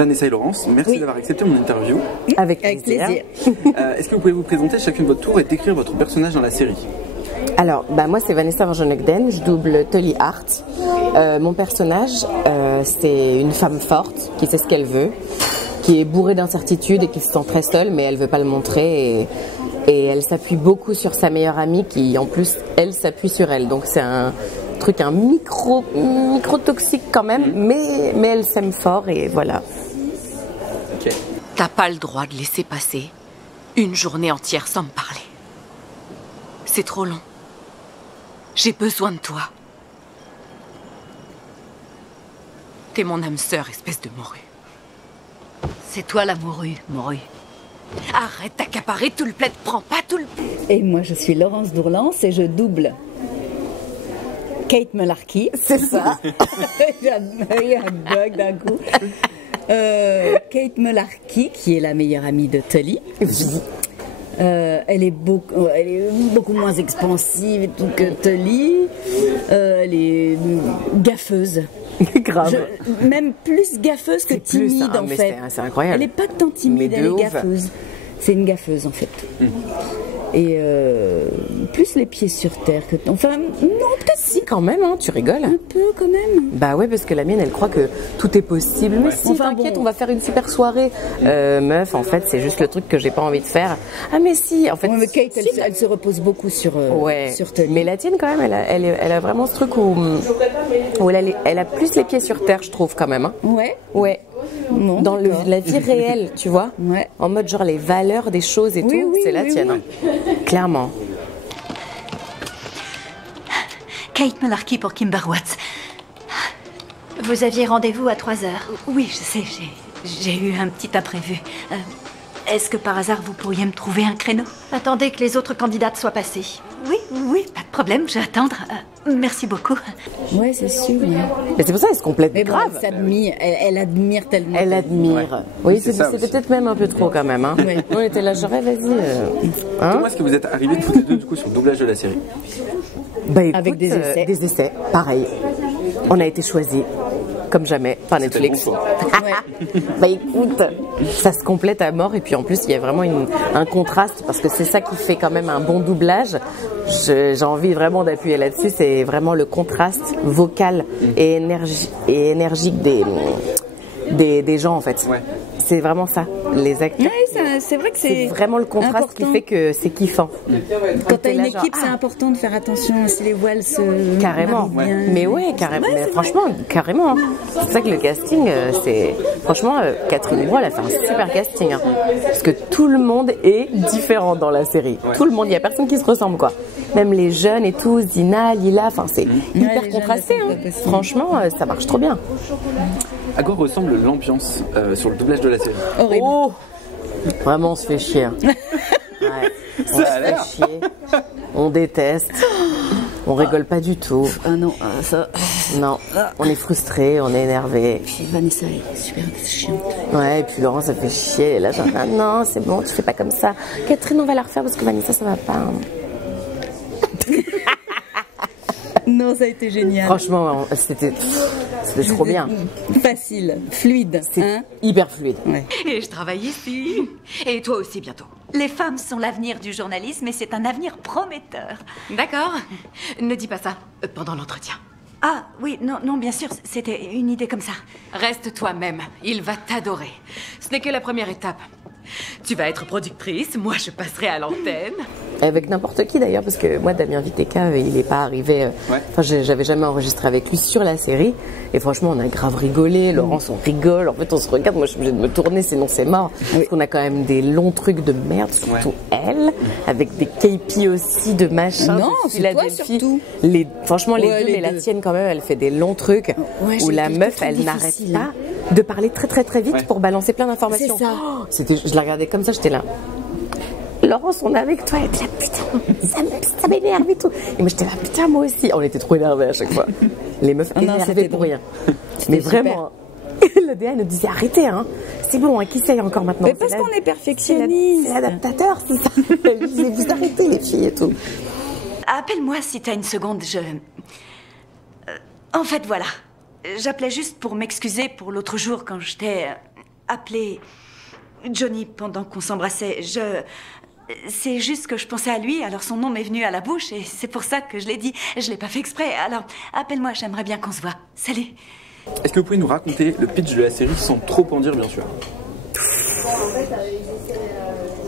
Vanessa et Laurence, merci d'avoir accepté mon interview. Avec plaisir. Est-ce que vous pouvez vous présenter chacune votre tour et décrire votre personnage dans la série? Alors, moi c'est Vanessa Van Jonegden, je double Tully Hart. Mon personnage, c'est une femme forte qui sait ce qu'elle veut, qui est bourrée d'incertitudes et qui se sent très seule, mais elle veut pas le montrer. Et elle s'appuie beaucoup sur sa meilleure amie qui, en plus, elle s'appuie sur elle. Donc c'est un truc, un micro toxique quand même, mais elle s'aime fort et voilà. Ok. T'as pas le droit de laisser passer une journée entière sans me parler. C'est trop long. J'ai besoin de toi. T'es mon âme sœur, espèce de morue. C'est toi la morue, morue. Arrête d'accaparer tout le plaid, prends pas tout le... Et moi, je suis Laurence Dourlance et je double Kate Mullarky. C'est ça. Il y a un bug d'un coup. Kate Mullarky, qui est la meilleure amie de Tully. Elle est beaucoup moins expansive et tout que Tully. Elle est gaffeuse. Grave. Même plus gaffeuse que timide en fait. C'est incroyable. Elle n'est pas tant timide, elle est gaffeuse. C'est une gaffeuse en fait. Et plus les pieds sur terre que... Enfin, non, peut-être si quand même, hein, tu rigoles. un peu quand même. Bah ouais, parce que la mienne, elle croit que tout est possible. Mais si, Enfin, t'inquiète, bon. on va faire une super soirée. Meuf, en fait, c'est juste le truc que j'ai pas envie de faire. Ah mais si, en fait... Ouais, mais Kate, elle se repose beaucoup sur Tully. Mais la tienne, quand même, elle a vraiment ce truc où elle a plus les pieds sur terre, je trouve, quand même. Hein. Ouais. Ouais. Non, Dans la vie réelle, tu vois. Ouais. En mode genre les valeurs des choses et tout, c'est la tienne. Hein. Clairement. Kate Mullarky pour Kimber Watts. Vous aviez rendez-vous à 3h. Oui, je sais, j'ai eu un petit imprévu. Est-ce que par hasard vous pourriez me trouver un créneau? Attendez que les autres candidates soient passées. Oui, pas de problème, je vais attendre. Merci beaucoup. Ouais, c'est sûr. Ouais. Mais c'est pour ça qu'elle se complète Mais bon, grave. elle admire tellement. Elle admire. Ouais. Oui, C'est ça c'était aussi. peut-être même un peu trop quand même. Hein. Ouais. On était là, genre, vas-y. Hein. Comment est-ce que vous êtes arrivés toutes les deux du coup sur le doublage de la série? Bah, écoute, Avec des essais. Des essais, pareil. On a été choisis, comme jamais, par Netflix. Bon, Bah écoute, ça se complète à mort et puis en plus il y a vraiment un contraste parce que c'est ça qui fait quand même un bon doublage. J'ai envie vraiment d'appuyer là-dessus, c'est vraiment le contraste vocal et énergique des gens en fait. Ouais. C'est vraiment ça, les acteurs. Ouais, c'est vrai que C'est vraiment le contraste important. qui fait que c'est kiffant. Quand t'as t'es une là, genre, équipe, c'est important de faire attention si les voiles se... Carrément, marient bien. mais ouais, carrément. Ouais, Mais c'est franchement, carrément. Hein. C'est pour ça que le casting, c'est franchement, Catherine Roy, elle a fait un super casting, hein. Parce que tout le monde est différent dans la série. Tout le monde, il y a personne qui se ressemble, quoi. Même les jeunes et tout, Zina, Lila, enfin, c'est hyper les contrasté. jeunes, Hein. c'est pas possible. Franchement, ça marche trop bien. À quoi ressemble l'ambiance sur le doublage de la série? Horrible. Oh, vraiment, on se fait chier. Hein. Ouais. On se a fait l'air. chier. On déteste. On rigole pas du tout. Ah non, ça... Non, on est frustré, on est énervé. Puis Vanessa est super chiante. Ouais, et puis Laurent, ça fait chier. Et là, genre, ah non, c'est bon, tu fais pas comme ça. Catherine, on va la refaire parce que Vanessa, ça va pas. Hein. Non, ça a été génial. Franchement, c'était trop bien. Facile, fluide. C'est Hein, hyper fluide. ouais. Et je travaille ici. Et toi aussi bientôt. Les femmes sont l'avenir du journalisme et c'est un avenir prometteur. D'accord. Ne dis pas ça pendant l'entretien. Ah oui, non, bien sûr, c'était une idée comme ça. Reste toi-même. Il va t'adorer. Ce n'est que la première étape. Tu vas être productrice, moi je passerai à l'antenne. Avec n'importe qui d'ailleurs, parce que moi, Damien Viteka, il n'est pas arrivé. Enfin, j'avais jamais enregistré avec lui sur la série. Et franchement, on a grave rigolé. Laurence, on rigole. En fait, on se regarde. Moi, je suis obligée de me tourner, sinon c'est mort. Parce qu'on a quand même des longs trucs de merde, surtout elle, avec des KP aussi, de machin. Non, de c'est toi Philadelphie. surtout. Franchement, les Ouais, deux, les mais la deux. tienne, quand même, elle fait des longs trucs Ouais, où j'ai la trouvé meuf, très elle n'arrête difficile, pas hein. de parler très, très, très vite pour balancer plein d'informations. C'est ça. Oh, je la regardais comme ça, j'étais là. Laurence, on est avec toi, et là, putain, ça m'énerve et tout. Et moi, j'étais là, putain, moi aussi. On était trop énervés à chaque fois. Les meufs non, énervées c'était pour drôle. rien. C'était Mais super. vraiment, le DA nous disait, arrêtez, hein. C'est bon, hein, qui sait encore maintenant? Mais parce qu'on est perfectionniste. C'est l'adaptateur, c'est ça. Elle disait, vous arrêtez, les filles et tout. Appelle-moi si t'as une seconde, En fait, voilà. J'appelais juste pour m'excuser pour l'autre jour quand je t'ai... appelé Johnny pendant qu'on s'embrassait. C'est juste que je pensais à lui, alors son nom m'est venu à la bouche et c'est pour ça que je l'ai dit. Je l'ai pas fait exprès, alors appelle-moi, j'aimerais bien qu'on se voit. Salut. Est-ce que vous pouvez nous raconter le pitch de la série sans trop en dire, bien sûr?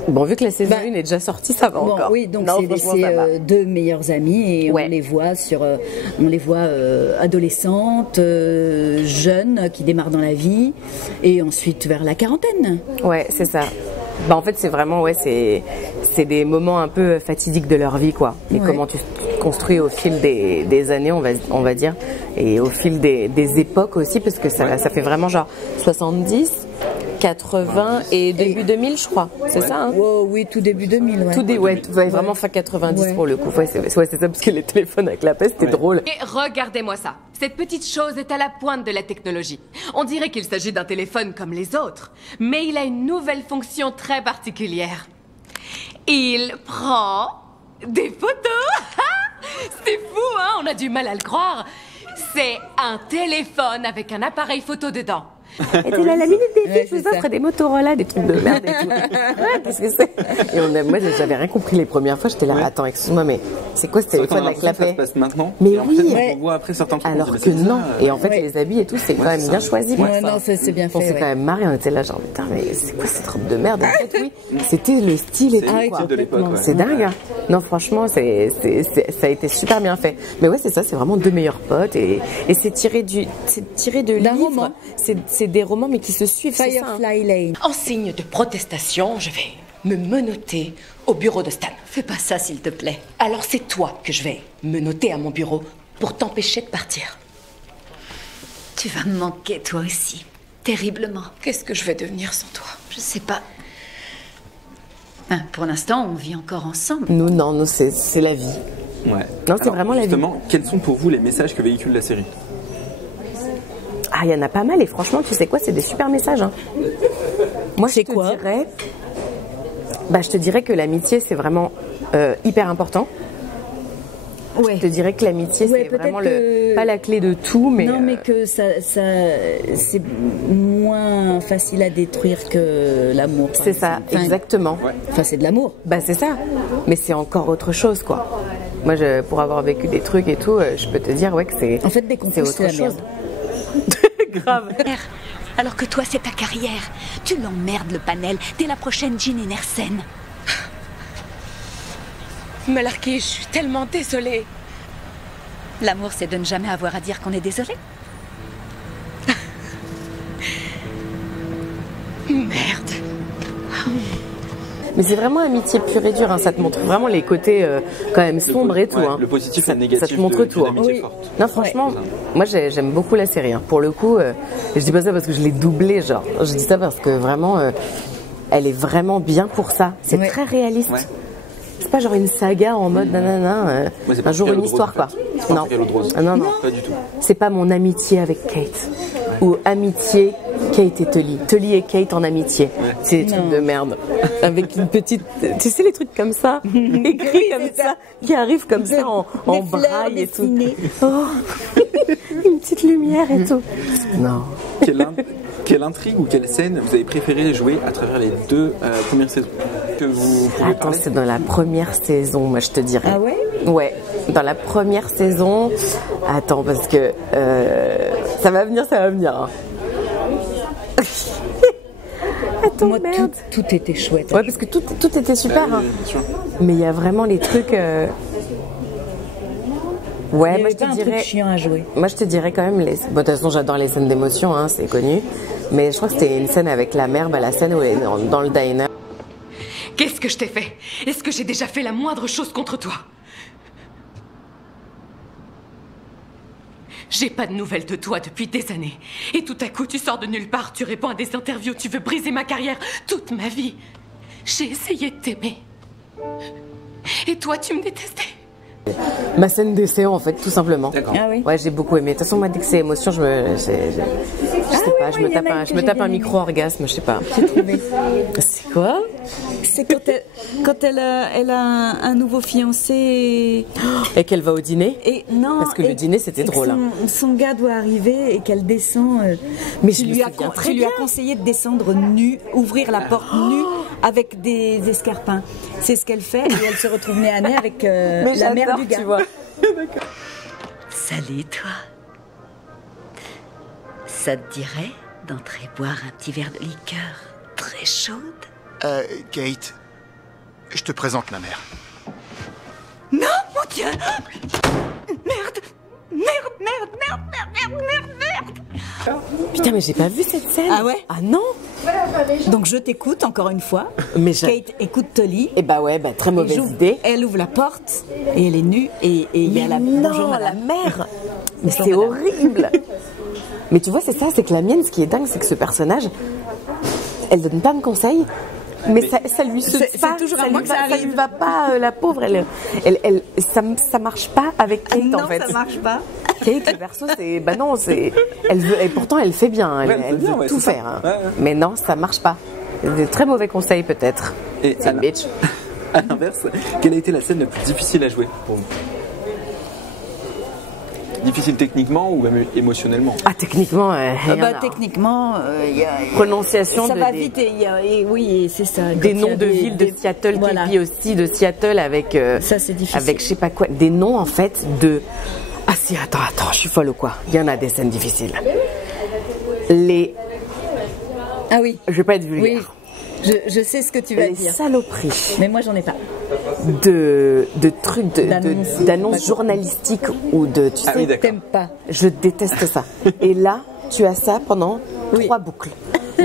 Bon, vu que la saison 1 est déjà sortie, ça va encore. Oui, donc Non, c'est franchement, ça va. deux meilleures amies et Ouais. on les voit adolescentes, jeunes qui démarrent dans la vie et ensuite vers la quarantaine. Ouais, c'est ça. Bah, en fait, c'est vraiment, c'est des moments un peu fatidiques de leur vie, quoi. Et Ouais. comment tu te construis au fil des années, on va dire, et au fil des époques aussi, parce que ça fait vraiment genre 70, 80 et début 2000, je crois. C'est ça, hein? Oh, oui, tout début 2000. Ouais. Vraiment fin 90 Ouais. pour le coup. Ouais, c'est ça, parce que les téléphones avec la peste, c'était drôle. Et regardez-moi ça. Cette petite chose est à la pointe de la technologie. On dirait qu'il s'agit d'un téléphone comme les autres, mais il a une nouvelle fonction très particulière. Il prend des photos. C'est fou, hein? On a du mal à le croire. C'est un téléphone avec un appareil photo dedans. Et t'es là, la minute des filles, Ouais, je vous c'est offre ça. des Motorola, des trucs de merde et tout. Ouais, qu'est-ce que c'est? Et moi, j'avais rien compris les premières fois. J'étais là, attends, excuse-moi, mais c'est quoi ce téléphone avec la Ça se paix? passe maintenant. Mais et en oui. fait, Ouais. on voit après certains trucs. on Alors se dit, que mais c'est non. ça, Et en fait, Ouais. les habits et tout, c'est quand même c'est bien ça. choisi. Ouais, pour ça. non, c'est bien On fait. s'est ouais. quand même marré, on était là, genre, putain, mais c'est quoi cette robe de merde? En fait, oui, c'était le style et C'est tout, le quoi. style de l'époque. Ouais. C'est dingue, hein. Non, franchement, ça a été super bien fait. Mais ouais, c'est ça, c'est vraiment deux meilleurs potes et c'est tiré de D'un livres. roman. C'est des romans, mais qui se suivent, c'est ça, hein. Firefly Lane. En signe de protestation, je vais me menotter au bureau de Stan. Fais pas ça, s'il te plaît. Alors c'est toi que je vais menotter à mon bureau pour t'empêcher de partir. Tu vas me manquer, toi aussi. Terriblement. Qu'est-ce que je vais devenir sans toi? Je sais pas. Pour l'instant, on vit encore ensemble. Nous, c'est la vie. Ouais. Non, c'est vraiment la vie. Justement, quels sont pour vous les messages que véhicule la série? Ah, il y en a pas mal et franchement, tu sais quoi, c'est des super messages, hein. Moi, je te dirais que l'amitié, c'est vraiment hyper important. Ouais. Je te dirais que l'amitié, Ouais, c'est peut-être vraiment que- pas la clé de tout, mais... Non, mais que c'est moins facile à détruire que l'amour. par c'est ça, exemple. Enfin, exactement. Enfin, c'est de l'amour. Bah, c'est ça. Mais c'est encore autre chose, quoi. Moi, pour avoir vécu des trucs et tout, je peux te dire, ouais, que c'est... En fait, dès qu'on c'est pousse, autre c'est la chose. merde. Grave. Alors que toi, c'est ta carrière. Tu l'emmerdes, le panel. T'es la prochaine Jean Enersen. Malarkey, je suis tellement désolée. L'amour, c'est de ne jamais avoir à dire qu'on est désolé. Merde. Mais c'est vraiment amitié pure et dure, hein. Ça te montre vraiment les côtés quand même sombres et tout. Ouais, hein. le positif ça, et le négatif ça te montre tout. d'une hein. amitié Oui. forte. Non, franchement, moi j'aime beaucoup la série. Hein. Pour le coup, je dis pas ça parce que je l'ai doublée, genre. Je dis ça parce que vraiment, elle est vraiment bien pour ça. C'est Ouais. très réaliste. Ouais. C'est pas genre une saga en mode nanana, Moi, c'est pas un jour Galo une de histoire Rose, quoi. en fait. C'est pas Non. Galo de Rose. Ah, non. Pas du tout. C'est pas mon amitié avec Kate. Ou amitié Kate et Tully. Tully et Kate en amitié. C'est des trucs de merde. Avec une petite. Tu sais, les trucs comme ça, écrits comme ça, qui arrivent comme ça en Des fleurs braille et tout. dessinées. Oh, une petite lumière et tout. Non. Quelle intrigue ou quelle scène vous avez préféré jouer à travers les deux premières saisons que vous pouvez Attends, parler? c'est dans la première saison, moi je te dirais. Ah ouais? Ouais, dans la première saison. Attends, parce que ça va venir, hein. Attends, Moi, merde. tout était chouette. Ouais, parce que tout était super. Bah hein. oui, bien sûr. Mais il y a vraiment les trucs. Ouais, Il y moi avait je pas te un dirais. truc chiant à jouer. Moi je te dirais quand même les. Bon, de toute façon, j'adore les scènes d'émotion, hein, c'est connu. Mais je crois que c'était une scène avec la mère, la scène où elle est dans le diner. Qu'est-ce que je t'ai fait? Est-ce que j'ai déjà fait la moindre chose contre toi? J'ai pas de nouvelles de toi depuis des années. Et tout à coup, tu sors de nulle part, tu réponds à des interviews, tu veux briser ma carrière, toute ma vie. J'ai essayé de t'aimer. Et toi, tu me détestais. Ma scène d'essai en fait, tout simplement. D'accord. Ah oui. Ouais, j'ai beaucoup aimé. De toute façon, moi, dès que c'est émotion, je sais pas, oui, je moi, me il y en tape a une un, que je me j'ai tape bien un aimée. micro-orgasme, je sais pas. J'ai trouvé. C'est quoi? c'est quand elle a un nouveau fiancé Et qu'elle va au dîner. et non. Parce que le dîner, c'était et que drôle, hein. Son gars doit arriver et qu'elle descend. Mais tu je me lui as souviens très tu lui as bien. conseillé de descendre nue, ouvrir la porte nue avec des escarpins. C'est ce qu'elle fait et elle se retrouve nez à nez avec Mais la mère j'adore, du gars. tu vois. Salut, toi. Ça te dirait d'entrer boire un petit verre de liqueur très chaude? Kate, je te présente ma mère. Non, mon Dieu! Merde! Merde, merde, merde, merde, merde, merde! Putain, mais j'ai pas vu cette scène. Ah ouais? Ah non. Donc je t'écoute encore une fois. Mais Kate écoute Tolly. Et bah ouais, très Et mauvaise idée. Elle ouvre la porte et elle est nue et il y a la non, bonjour la madame. mère. Mais Bonjour, c'est madame. horrible. Mais tu vois, c'est ça, c'est que la mienne, ce qui est dingue, c'est que ce personnage, elle donne plein de conseils, mais ça lui saute C'est pas, toujours à ça moi lui que ça va, arrive. lui va pas, la pauvre, ça marche pas avec Kate Non, en fait. ça marche pas. Kate, le perso, c'est, bah non, c'est, elle veut, et pourtant elle fait bien, elle, Ouais, elle elle fait bien, veut ouais, tout c'est ça. faire, hein. Ouais, ouais. Mais non, ça marche pas. Des très mauvais conseils peut-être. Et C'est une bitch. à l'inverse, quelle a été la scène la plus difficile à jouer pour vous? Difficile techniquement ou même émotionnellement? Ah, techniquement, Techniquement, il y a prononciation ça de va des- vite et oui, et c'est ça. des Quand il y noms a de villes de Seattle, voilà. Katie aussi de Seattle avec Ça, c'est difficile. avec je sais pas quoi, des noms en fait de ah si attends je suis folle ou quoi, il y en a des scènes difficiles, les Ah oui, je vais pas être vulgaire, oui, je sais ce que tu vas les dire. saloperies Mais moi, j'en ai pas. de trucs D'annonces. d'annonces journalistiques ou de tu Ah sais oui, d'accord. T'aimes pas. je déteste ça et là tu as ça pendant Oui. 3 boucles.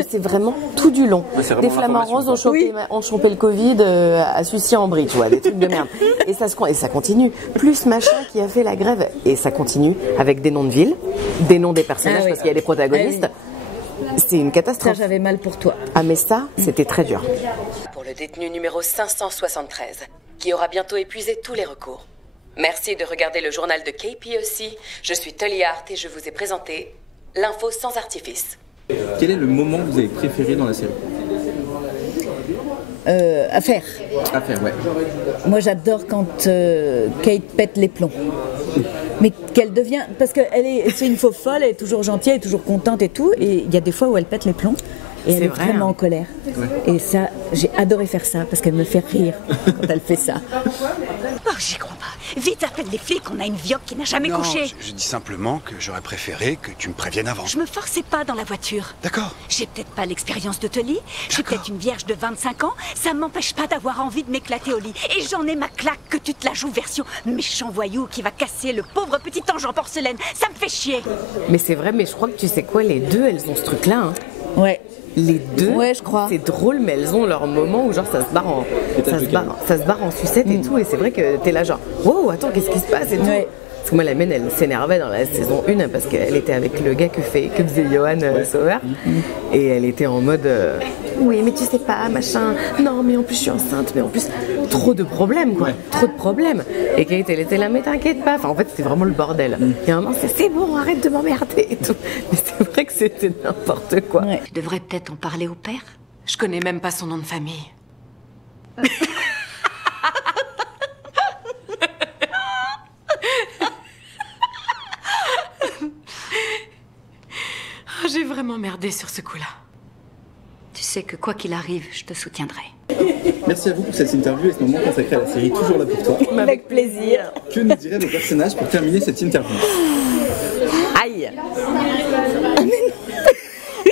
C'est vraiment tout du long. Ouais, c'est vraiment Des flamants l'information, roses ont chopé le Covid à Sucy-en-Brie, tu vois, des trucs de merde. Et ça continue. Plus machin qui a fait la grève. Et ça continue avec des noms de villes, des noms des personnages Ah oui. parce qu'il y a des protagonistes. C'est une Ça, catastrophe. j'avais mal pour toi. Ah mais ça, c'était très dur. Pour le détenu numéro 573, qui aura bientôt épuisé tous les recours. Merci de regarder le journal de KPOC. Je suis Tully Hart et je vous ai présenté l'info sans artifice. Quel est le moment que vous avez préféré dans la série? À faire. À faire, ouais. Moi, j'adore quand Kate pète les plombs. Mais qu'elle devient... Parce que c'est une faux folle, elle est toujours gentille, elle est toujours contente et tout. Et il y a des fois où elle pète les plombs. Et elle est vrai, vraiment hein. en colère. Et ça, j'ai adoré faire ça parce qu'elle me fait rire quand elle fait ça. Oh, j'y crois pas. Vite, appelle les flics, on a une vioque qui n'a jamais Non, couché. je dis simplement que j'aurais préféré que tu me préviennes avant. Je me forçais pas dans la voiture. D'accord. J'ai peut-être pas l'expérience de Tully, j'ai peut-être une vierge de 25 ans, ça m'empêche pas d'avoir envie de m'éclater au lit. Et j'en ai ma claque que tu te la joues version méchant voyou qui va casser le pauvre petit ange en porcelaine. Ça me fait chier. Mais c'est vrai, mais je crois que tu sais quoi, les deux, elles ont ce truc-là. Hein. Ouais. Les deux, Ouais, je crois. c'est drôle, mais elles ont leur moment où genre ça se barre en, ça se barre en sucette et tout, et c'est vrai que t'es là genre, wow, attends, qu'est-ce qui se passe et tout. Ouais. Parce que moi, la mienne, elle s'énervait dans la saison 1 parce qu'elle était avec le gars que faisait Johan Sauer, et elle était en mode, oui, mais tu sais pas, machin, non, mais en plus je suis enceinte, mais en plus, trop de problèmes, quoi, trop de problèmes. Et Kate, elle était là, mais t'inquiète pas, enfin, en fait, c'était vraiment le bordel. Et à un moment, c'est bon, arrête de m'emmerder et tout. Mais c'est vrai que c'était n'importe quoi. Ouais. Tu devrais peut-être en parler au père. Je connais même pas son nom de famille. Oh, j'ai vraiment merdé sur ce coup-là. Tu sais que quoi qu'il arrive, je te soutiendrai. Merci à vous pour cette interview et ce moment consacré à la série Toujours là pour toi. Avec plaisir. Que nous diraient nos personnages pour terminer cette interview? Aïe!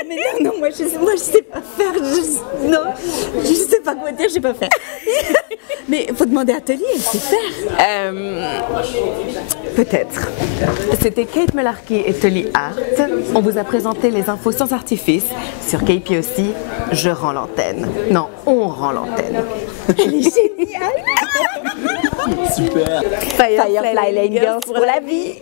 Mais non, moi je sais pas faire. Je sais pas quoi dire, je sais pas faire. Mais faut demander à Tully, elle sait faire. Peut-être. C'était Kate Melarkey et Tully Hart. On vous a présenté les infos sans artifice sur KPOC. Je rends l'antenne. Non, on rend l'antenne. Elle est géniale. Super. Firefly Lane Girls pour la vie.